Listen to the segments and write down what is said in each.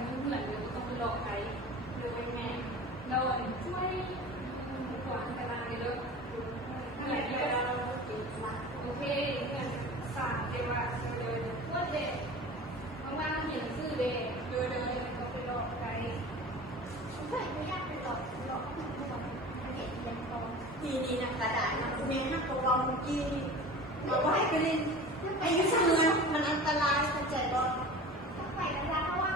ำให้เหมือนเลยต้องไปหลอกใครหรือไปแม่เราช่วยหวานกระดานเลยอะไรที่เราโอเคเนี่ยสามเดี๋ยวว่าเดี๋ยวว่าเด็กบางๆเห็นชื่อเด็กเดินเขาไปหลอกใครไม่ยากไปหลอกทีนี้นะกระดาษนะคุณแม่ห้ามตัวเราเมื่อกี้เราไว้ไปเล่นไอ้ยุ่งเงินมันอันตรายเข้าใจบ่ไปแล้วเพราะว่า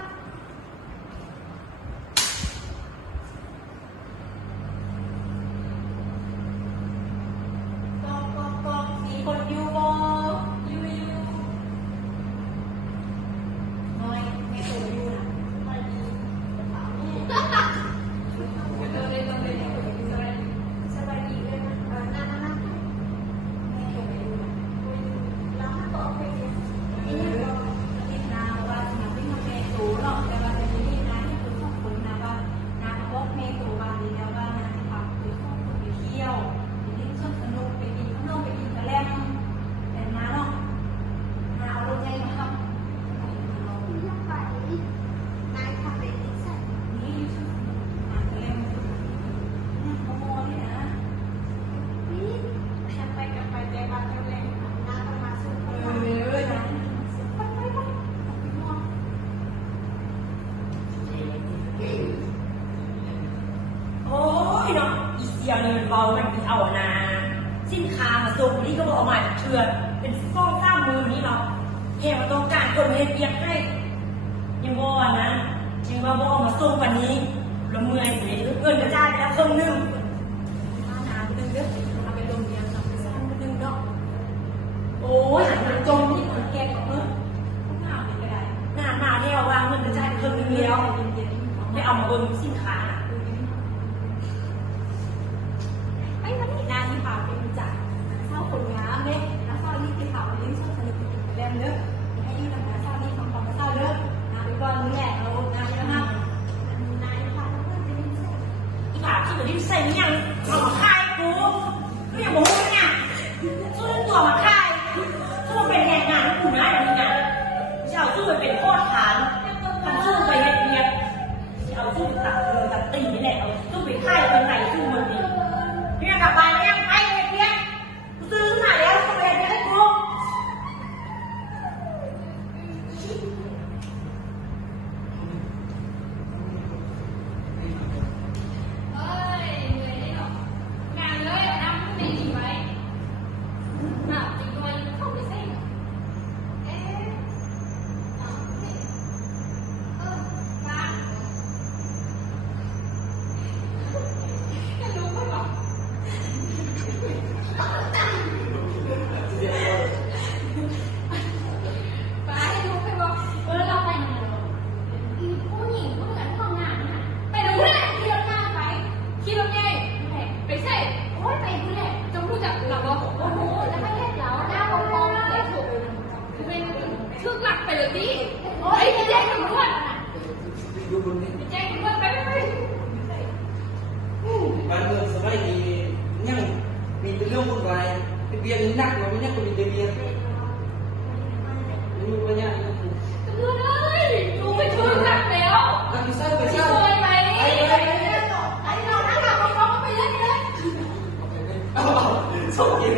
ก็มีคนอยู่บ่อยู่น้อยไม่เคยอยู่นะไม่ดีกระเป๋าเนี่ยสบายดีเลยนะนั่งไม่เคยอยู่นะเราถ้าบอกไปเนี่ยนี่เราติดนาว่าสมัครที่ทำเมนูหรอกแต่ว่าในนี้นะที่คุณสองคนนะว่านาพบเมนูบางทีแล้วว่านาจะพาไปท่องไปเที่ยวไปเล่นสวนสนุกไปกินขนมไปกินกระแลมแต่นาเนาะนาเอารถใหญ่มาครับไปนายขับไปที่สัตว์นี่อยู่สวนสนุกหากระแลมเนี่ยโมโมนี่นะนี่จะไปกันไปแต่บ้านกระแลมนาต้องมาซื้อของเลยนะไปโอ้ยเนาะอีเสียเงินเบามันเอานาสินค้ามาส่งนี่ก็บอกเอามาจากเถื่อนเป็นซ่องซ้ำมือนี้เนาะแค่มาต้องการคนมาให้เปียกให้ยังบ่นะยังว่าบ่มาส่งวันนี้ละเมื่อยเลยเงินกระจายไปแล้วครึ่งนึงนาไปนึงเด้อเอาไปลงเรียนทำไปสร้างไปนึงเนาะโอ้ยมันจมที่คนแก่ของเมื่อหน้าเป็นก็ได้หน้าแล้วว่าเงินกระจายไปครึ่งนึงแล้วไม่เอามาบนสินค้าไอ้วันนี้นาที่พาไปรู้จักเศร้าคนงามเนี่ยนาเศร้านี่ไปเผาลิ้นเศร้าสนิทไปเล่นเด้อให้ยืนหลังนาเศร้านี่ของเศร้าเด้อนาไปก่อนมึงแหละเรานาเยอะมากนายพาเพื่อนไปลิ้นเศร้าอีผาที่อยู่ลิ้นใส่ยังเอามาคายกูไม่อยากบอกว่าเนี่ยสู้ตัวมาคายสู้เป็นแรงงานให้กูนะอย่างนี้นะจะเอาสู้ไปเป็นโคตรฐานมันสู้ไปเรียบเอาสู้ตัดตีนี่แหละเอาสู้ไปค่ายเป็นไหนสู้มันดีพี่กลับบ้านแล้วยังไปเลยเพี้ยกูซื้อมาแล้วทำไมไม่ได้กูเอ้ยเลยได้หรองานเลยน้ำไม่ดีไว้น้ำจริงด้วยเข้าไปเส้นบ้านจะรู้ไหมบอกไปรู้ไหมบอกเราไปไหนผู้หญิงผู้นั้นทำงานนะไปดูแลขี่รถมาไปขี่รถใหญ่ไปใส่โอ้ยไปดูแลจะรู้จักหลักบอกโอ้โหแล้วไม่เล่นแล้วหน้าบองๆเลยถูกเป็นทึกหลักไปเลยดิโอ้ยไปแจ้งตำรวจไปแจ้งตำรวจไปไปบ้านเมืองสมัยนี้ยังมีเป็นเรื่องวุ่นวายเป็นเบียร์หนักกว่าไม่ใช่คนมีเบียร์นี่มันไม่ยากนะ ตำรวจเอ้ยดูไปทึกหลักแล้ว การพิสูจน์ไป ไป เช่า ซอยไหมไอ้เราหน้าหลักบองๆไปเลยเลย ส่งกิน